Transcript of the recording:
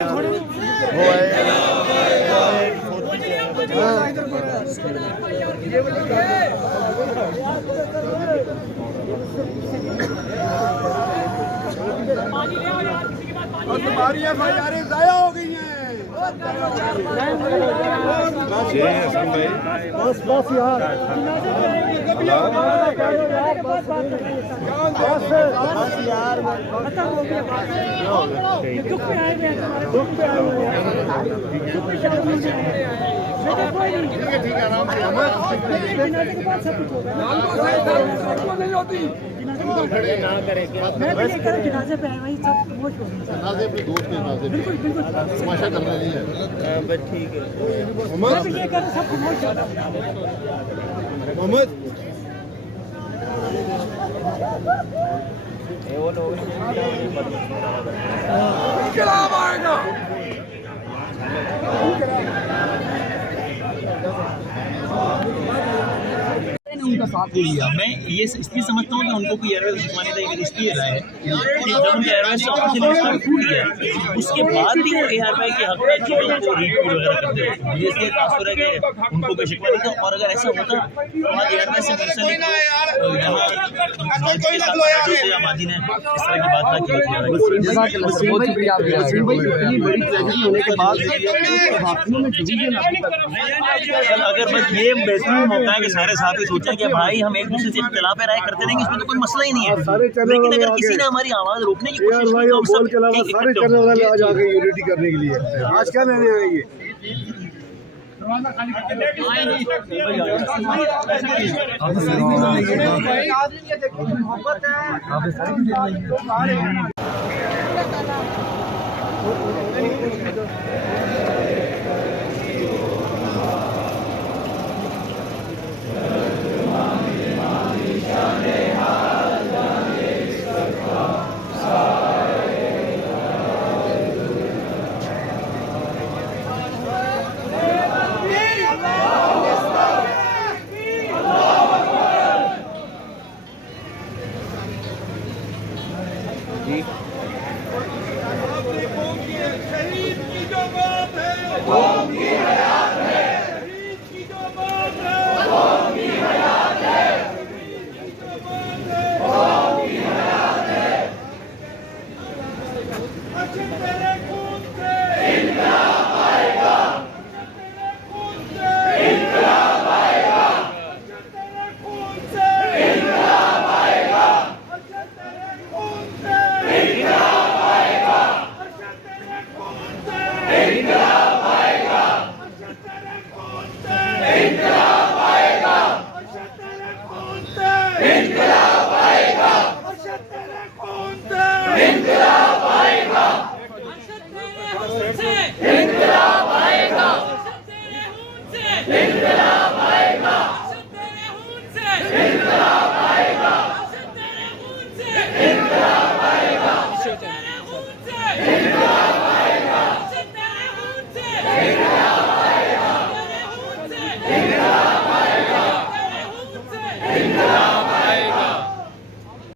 तुम्हारी एफआईआर ज़ाया हो गई हैं। बस बस यार बस यार खत्म हो गया। दुख पे आए हैं, दुख पे आए हैं। ठीक है आराम से नहीं होती मैं जनाजे पे आए वही सब जनाजे अपने दोस्त के जनाजे बिल्कुल बिल्कुल तमाशा करना नहीं है बस ठीक है मोहम्मद ये कर सब खामोश हो मोहम्मद ये वो लोग इंकलाब आएगा उनका साथ दे दिया। मैं ये इसलिए समझता हूँ कि उनको कोई एयरवेज दुश्मनी था, इसलिए रहा है कि जब उनका एयरवेज से ऑफिशियल रिश्ता टूट गया उसके बाद भी वो एयरवाई के हक में चीज़ों को रीट्वीट वगैरह करते हैं। मुझे इसलिए ट्रांसफर है कि उनको कोई शिकवा नहीं था। और अगर ऐसा होता तो आज एयरवेज से मुंसलिक जहाँ आबादी ने इस तरह की बात ना की अगर बस ये बेहतरीन मौका है कि सारे साथ ही सोचा कि भाई हम एक दूसरे से इख्तिलाफ राय करते रहेंगे, इसमें तो कोई मसला ही नहीं है। लेकिन अगर किसी ने हमारी आवाज रोकने की कोशिश की तो हम सब सारे चैनल वाले आज आ गए यूनिटी करने के लिए। आज क्या लेने आएंगे? शहीद की जो बात है